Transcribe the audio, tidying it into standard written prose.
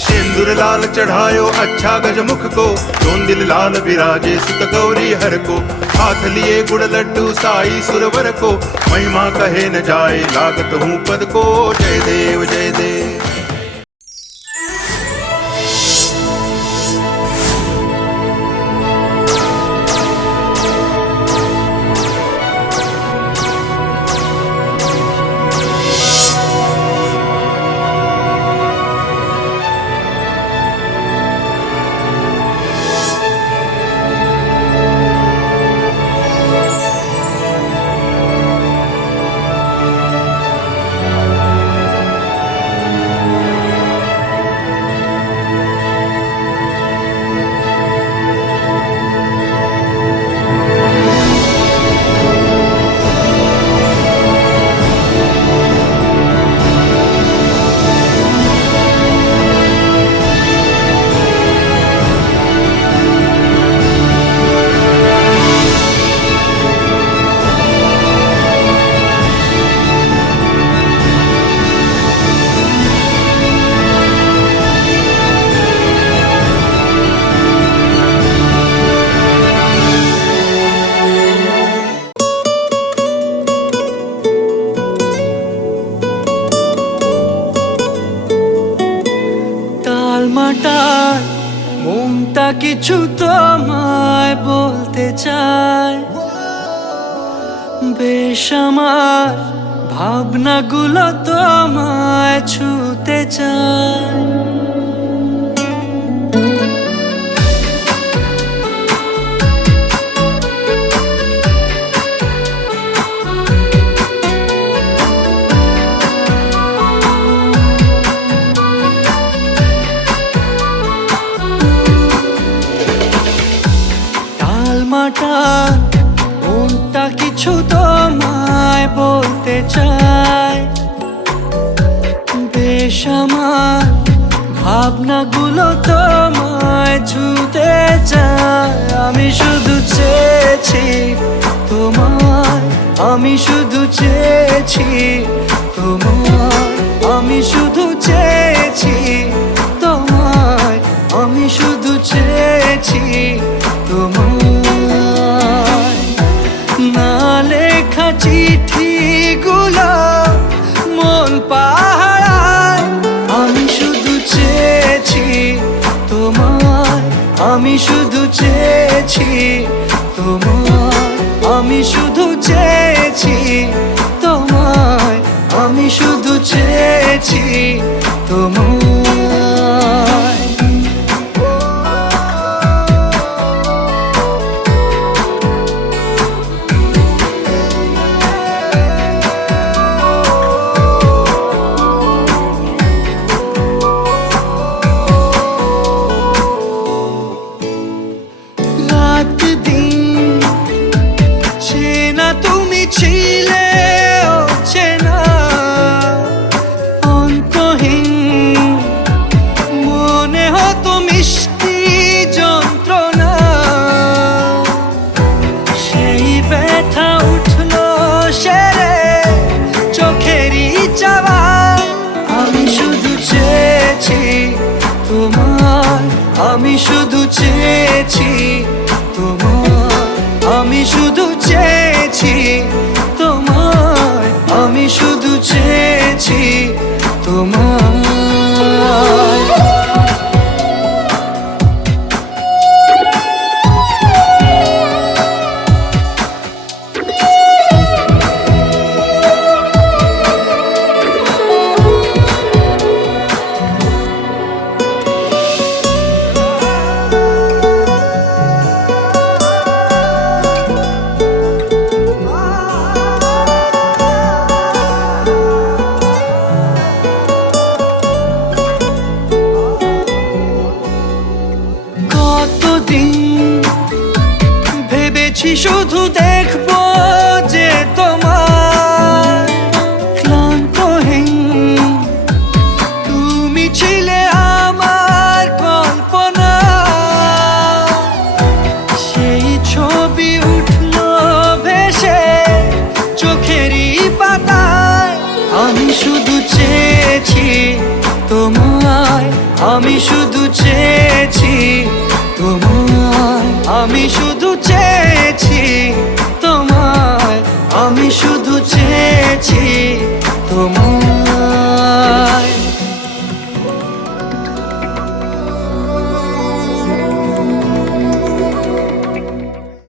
सिंदूर लाल चढ़ायो अच्छा गजमुख को, चोंदिल लाल विराजे सुत गौरी हर को। हाथ लिए गुड़ लड्डू साई सुरवर को, महिमा कहे न जाए लागत हूँ पद को। जय देव जय देव। মাটার মনটা কিছু তোমায় বলতে চায়, বেশ আমার ভাবনাগুলো তোমায় ছুতে চায়। মাটার মনটা কিছু তোমায় বলতে চায়, বেশ আমার ভাবনাগুলো তোমায় ছুতে চায়। আমি শুধু চেয়েছি তোমায়, আমি শুধু চেয়েছি তোমায়, আমি শুধু চেয়েছি তোমায়, আমি শুধু চেয়েছি তোমায়। না লেখা চিঠিগুলো মন পাহারায়, আমি শুধু চেয়েছি তোমায়, আমি শুধু চেয়েছি তোমায়, আমি শুধু চেয়েছি তোমায়, আমি শুধু চেয়েছি তোমায়। তুমি ছিলে অচেনা অন্তহীন, মনে হতো মিষ্টি যন্ত্রণা। সেই ব্যথা উঠলো সেরে চোখেরই চাওয়া। আমি শুধু চেয়েছি তোমার, আমি শুধু চেয়েছি তোমার, আমি শুধু চেয়েছি তোমায়, আমি শুধু চেয়েছি তোমায়। শুধু দেখবো যে তোমার ক্লান্তহীন, তুমি ছিলে আমার কল্পনা। আমি শুধু চেয়েছি তোমায়, আমি শুধু চেয়েছি তোমায়, আমি শুধু চেয়েছি